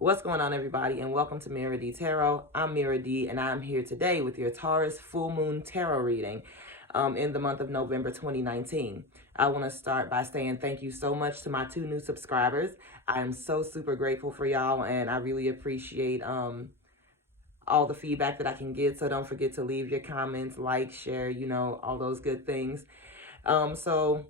What's going on, everybody, and welcome to Mira D Tarot. I'm Mira D, and I'm here today with your Taurus full moon tarot reading in the month of November 2019. I want to start by saying thank you so much to my 2 new subscribers. I am so super grateful for y'all, and I really appreciate all the feedback that I can get. So don't forget to leave your comments, like, share, all those good things. So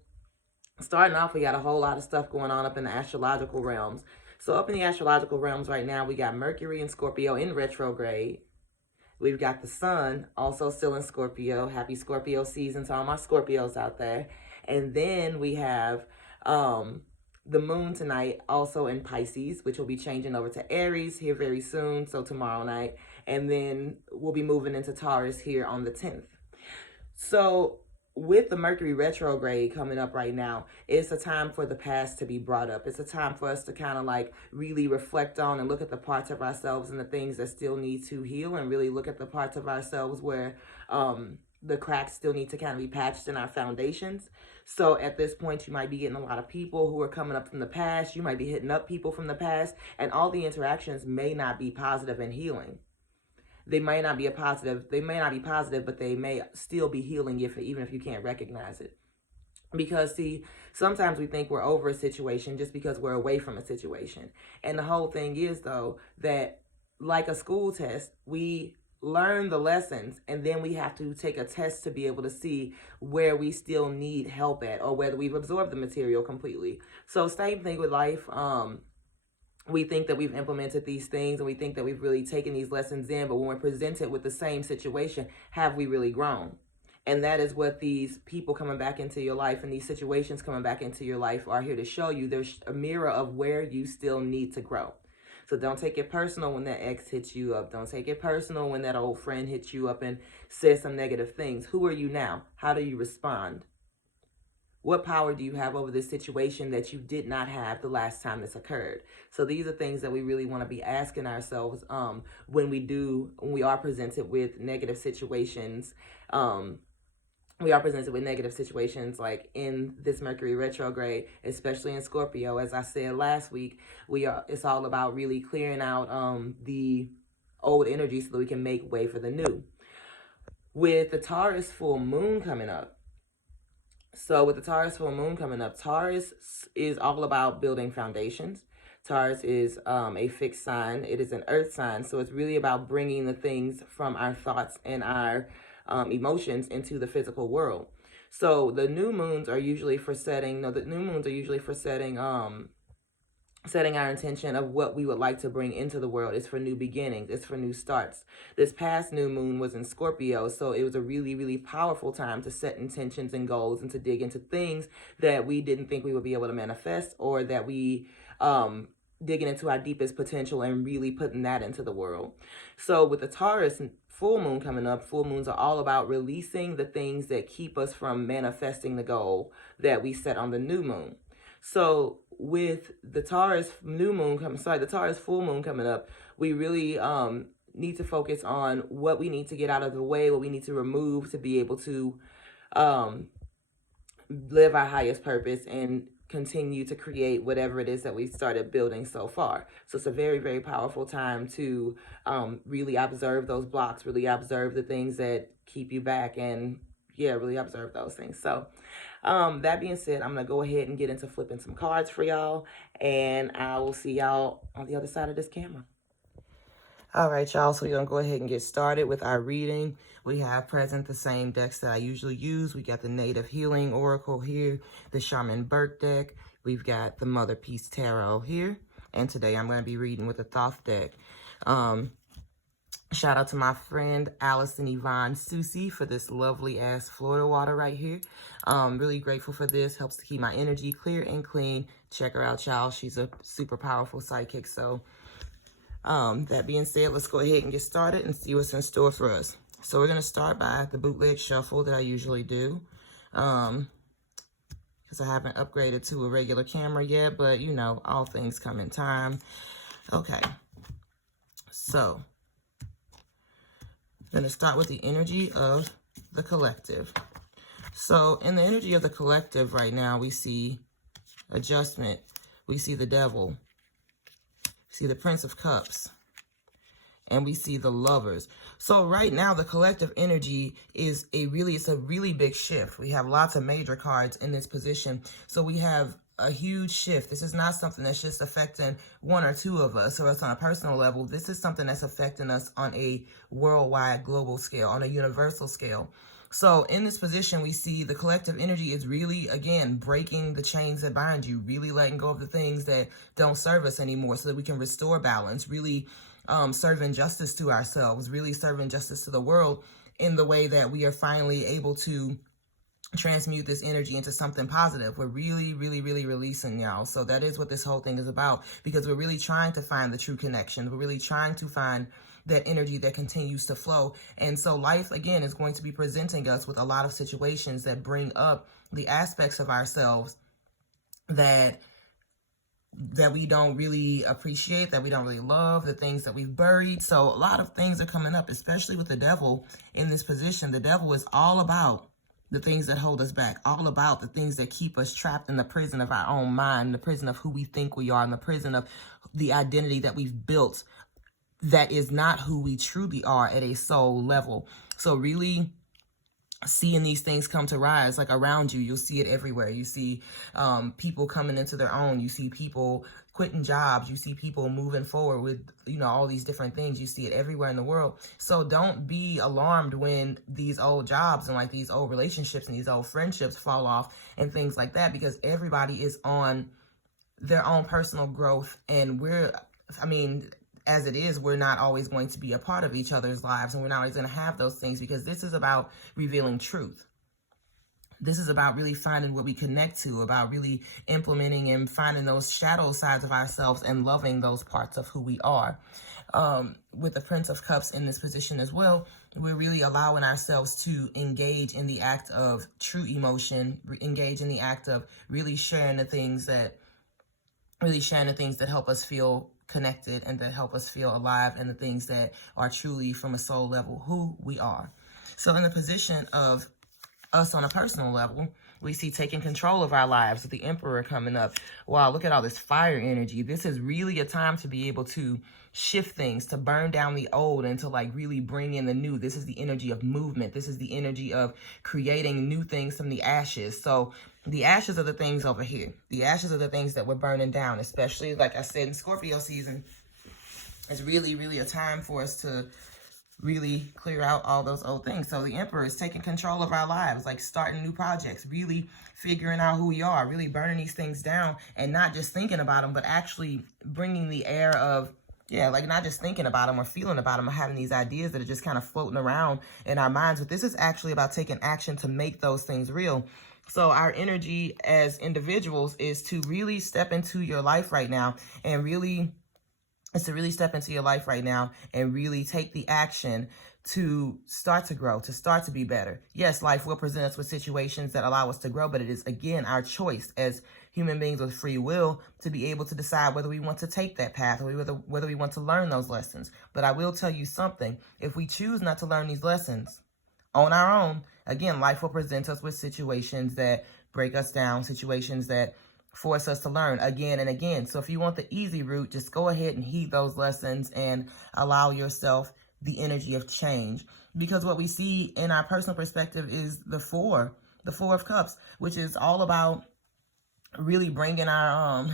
starting off, we got a whole lot of stuff going on up in the astrological realms. So up in the astrological realms right now, we got Mercury in Scorpio in retrograde. We've got the sun also still in Scorpio. Happy Scorpio season to all my Scorpios out there. And then we have the moon tonight also in Pisces, which will be changing over to Aries here very soon, so tomorrow night. And then we'll be moving into Taurus here on the 10th. So with the Mercury retrograde coming up right now, it's a time for the past to be brought up. It's a time for us to kind of like really reflect on and look at the parts of ourselves and the things that still need to heal, and really look at the parts of ourselves where the cracks still need to kind of be patched in our foundations. So at this point, you might be getting a lot of people who are coming up from the past. You might be hitting up people from the past, and all the interactions may not be positive and healing. They may not be positive, but they may still be healing even if you can't recognize it. Because see, sometimes we think we're over a situation just because we're away from a situation. And the whole thing is, though, that like a school test, we learn the lessons, and then we have to take a test to be able to see where we still need help at, or whether we've absorbed the material completely. So same thing with life. We think that we've implemented these things, and we think that we've really taken these lessons in, but when we're presented with the same situation, have we really grown? And that is what these people coming back into your life and these situations coming back into your life are here to show you. There's a mirror of where you still need to grow. So don't take it personal when that ex hits you up. Don't take it personal when that old friend hits you up and says some negative things. Who are you now? How do you respond? What power do you have over this situation that you did not have the last time this occurred? So these are things that we really want to be asking ourselves when we are presented with negative situations. We are presented with negative situations like in this Mercury retrograde, especially in Scorpio. As I said last week, it's all about really clearing out the old energy so that we can make way for the new. With the Taurus full moon coming up, Taurus is all about building foundations. Taurus is a fixed sign. It is an earth sign. So it's really about bringing the things from our thoughts and our emotions into the physical world. So the new moons are usually for setting setting our intention of what we would like to bring into the world. It's for new beginnings. It's for new starts. This past new moon was in Scorpio, so it was a really, really powerful time to set intentions and goals and to dig into things that we didn't think we would be able to manifest, or that we digging into our deepest potential and really putting that into the world. So with the Taurus full moon coming up, full moons are all about releasing the things that keep us from manifesting the goal that we set on the new moon. So with the Taurus full moon coming up, we really need to focus on what we need to get out of the way, what we need to remove to be able to live our highest purpose and continue to create whatever it is that we've started building so far. So it's a very, very powerful time to really observe those blocks, really observe the things that keep you back, and really observe those things. So that being said, I'm going to go ahead and get into flipping some cards for y'all, and I will see y'all on the other side of this camera. All right, y'all, so we're going to go ahead and get started with our reading. We have present the same decks that I usually use. We got the Native Healing Oracle here, the Shaman Burke deck. We've got the Mother Peace Tarot here, and today I'm going to be reading with the Thoth deck. Shout out to my friend Allison Yvonne Susie for this lovely ass Florida water right here. Really grateful for this. Helps to keep my energy clear and clean. Check her out, y'all. She's a super powerful psychic. So that being said, let's go ahead and get started and see what's in store for us. So we're going to start by the bootleg shuffle that I usually do. Because I haven't upgraded to a regular camera yet, but you know, all things come in time. Okay. So I'm going to start with the energy of the collective. So in the energy of the collective right now, we see adjustment. We see the devil. See the Prince of Cups. And we see the Lovers. So right now, the collective energy is it's a really big shift. We have lots of major cards in this position. So we have a huge shift. This is not something that's just affecting one or two of us, or it's on a personal level. This is something that's affecting us on a worldwide, global scale, on a universal scale. So in this position, we see the collective energy is really, again, breaking the chains that bind you, really letting go of the things that don't serve us anymore so that we can restore balance, really serving justice to ourselves, really serving justice to the world in the way that we are finally able to transmute this energy into something positive. We're really, really, really releasing, y'all. So that is what this whole thing is about, because we're really trying to find the true connection. We're really trying to find that energy that continues to flow. And so life, again, is going to be presenting us with a lot of situations that bring up the aspects of ourselves that we don't really appreciate, that we don't really love, the things that we've buried. So a lot of things are coming up, especially with the devil in this position. The devil is all about the things that hold us back, all about the things that keep us trapped in the prison of our own mind, the prison of who we think we are, and the prison of the identity that we've built that is not who we truly are at a soul level. So really seeing these things come to rise, like around you, you'll see it everywhere. You see people coming into their own. You see people quitting jobs. You see people moving forward with, all these different things. You see it everywhere in the world. So don't be alarmed when these old jobs and like these old relationships and these old friendships fall off and things like that, because everybody is on their own personal growth. And as it is, we're not always going to be a part of each other's lives, and we're not always going to have those things, because this is about revealing truth. This is about really finding what we connect to, about really implementing and finding those shadow sides of ourselves and loving those parts of who we are. With the Prince of Cups in this position as well, we're really allowing ourselves to engage in the act of true emotion, engage in the act of really sharing the things that help us feel connected and that help us feel alive, and the things that are truly from a soul level who we are. So in the position of us on a personal level, we see taking control of our lives with the Emperor coming up. Wow, look at all this fire energy. This is really a time to be able to shift things, to burn down the old and to like really bring in the new. This is the energy of movement. This is the energy of creating new things from the ashes. So the ashes are the things over here. The ashes are the things that we're burning down, especially, like I said, in Scorpio season. It's really, really a time for us to really clear out all those old things. So the Emperor is taking control of our lives, like starting new projects, really figuring out who we are, really burning these things down, and not just thinking about them, but actually bringing the air of, not just thinking about them or feeling about them or having these ideas that are just kind of floating around in our minds. But this is actually about taking action to make those things real. So our energy as individuals is to really step into your life right now and really take the action to start to grow, to start to be better. Yes, life will present us with situations that allow us to grow, but it is, again, our choice as human beings with free will to be able to decide whether we want to take that path or whether we want to learn those lessons. But I will tell you something. If we choose not to learn these lessons on our own, again, life will present us with situations that break us down, situations that force us to learn again and again. So if you want the easy route, just go ahead and heed those lessons and allow yourself the energy of change. Because what we see in our personal perspective is the Four of Cups, which is all about really bringing our,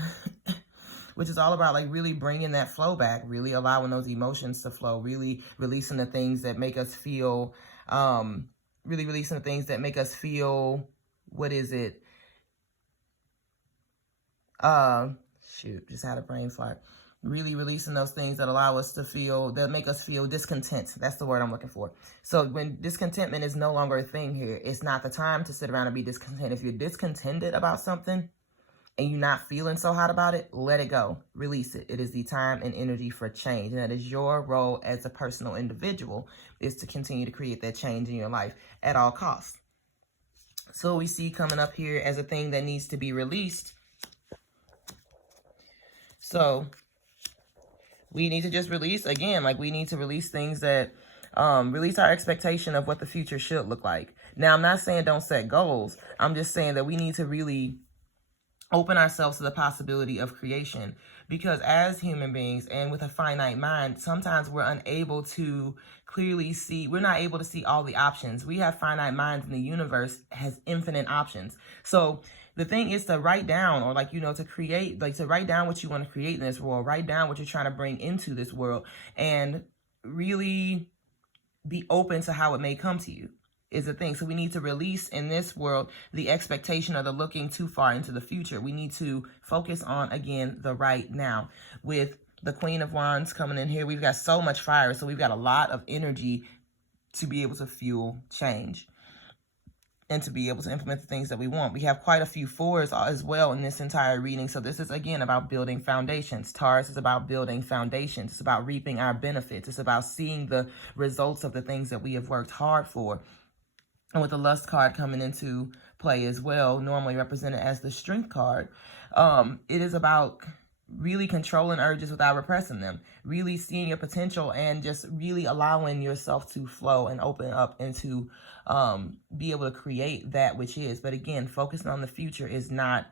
really bringing that flow back, really allowing those emotions to flow, really releasing the things that make us feel, just had a brain fart. Really releasing those things that allow us to feel, that make us feel discontent. That's the word I'm looking for. So when discontentment is no longer a thing here, it's not the time to sit around and be discontent. If you're discontented about something and you're not feeling so hot about it, let it go. Release it. It is the time and energy for change. And that is your role as a personal individual, is to continue to create that change in your life at all costs. So we see coming up here as a thing that needs to be released. So we need to just release, again, we need to release things that, release our expectation of what the future should look like. Now, I'm not saying don't set goals. I'm just saying that we need to really open ourselves to the possibility of creation, because as human beings and with a finite mind, sometimes we're unable to clearly see, we're not able to see all the options. We have finite minds, and the universe has infinite options. So the thing is to write down, or like, to create, like to write down what you want to create in this world, write down what you're trying to bring into this world, and really be open to how it may come to you is the thing. So we need to release in this world the expectation of the looking too far into the future. We need to focus on, again, the right now. With the Queen of Wands coming in here, we've got so much fire. So we've got a lot of energy to be able to fuel change and to be able to implement the things that we want. We have quite a few fours as well in this entire reading. So this is, again, about building foundations. Taurus is about building foundations. It's about reaping our benefits. It's about seeing the results of the things that we have worked hard for. And with the Lust card coming into play as well, normally represented as the Strength card, it is about really controlling urges without repressing them, really seeing your potential and just really allowing yourself to flow and open up and to be able to create that which is. But again, focusing on the future is not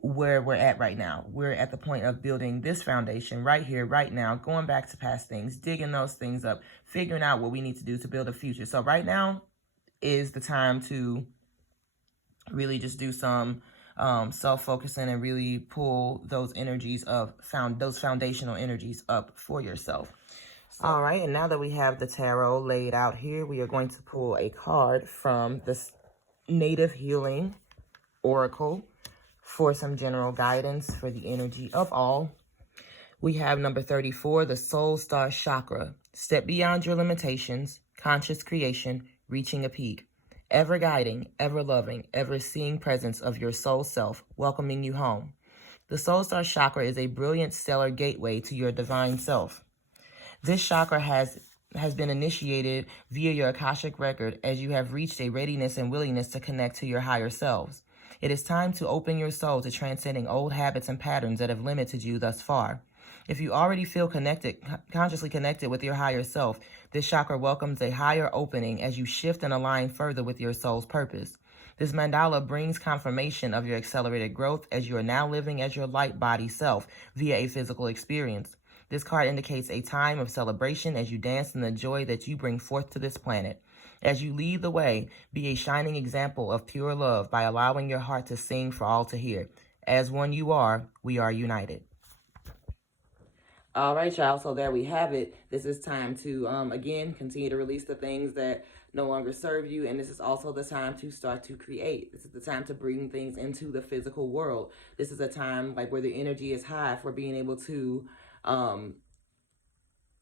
where we're at right now. We're at the point of building this foundation right here, right now, going back to past things, digging those things up, figuring out what we need to do to build a future. So right now is the time to really just do some self-focusing and really pull those energies of those foundational energies up for yourself. So, all right, and now that we have the tarot laid out here, we are going to pull a card from the Native Healing Oracle for some general guidance for the energy of all. We have number 34, the Soul Star Chakra. Step beyond your limitations, conscious creation, reaching a peak. Ever guiding, ever loving, ever seeing presence of your soul self, welcoming you home. The Soul Star Chakra is a brilliant stellar gateway to your divine self. This chakra has been initiated via your Akashic record as you have reached a readiness and willingness to connect to your higher selves. It is time to open your soul to transcending old habits and patterns that have limited you thus far. If you already feel consciously connected with your higher self, this chakra welcomes a higher opening as you shift and align further with your soul's purpose. This mandala brings confirmation of your accelerated growth as you are now living as your light body self via a physical experience. This card indicates a time of celebration as you dance in the joy that you bring forth to this planet. As you lead the way, be a shining example of pure love by allowing your heart to sing for all to hear. As one you are, we are united. All right, y'all. So there we have it. This is time to, again, continue to release the things that no longer serve you. And this is also the time to start to create. This is the time to bring things into the physical world. This is a time like where the energy is high for being able to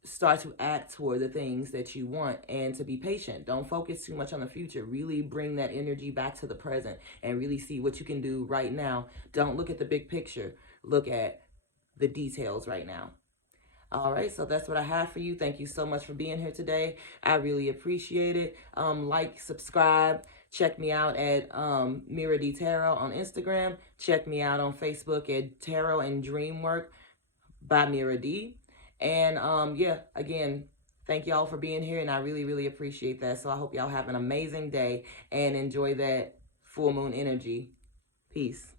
start to act toward the things that you want and to be patient. Don't focus too much on the future. Really bring that energy back to the present and really see what you can do right now. Don't look at the big picture. Look at the details right now. All right, so that's what I have for you. Thank you so much for being here today. I really appreciate it. Like, subscribe. Check me out at Mira D Tarot on Instagram. Check me out on Facebook at Tarot and Dreamwork by Mira D. And yeah, again, thank y'all for being here, and I really, really appreciate that. So I hope y'all have an amazing day and enjoy that full moon energy. Peace.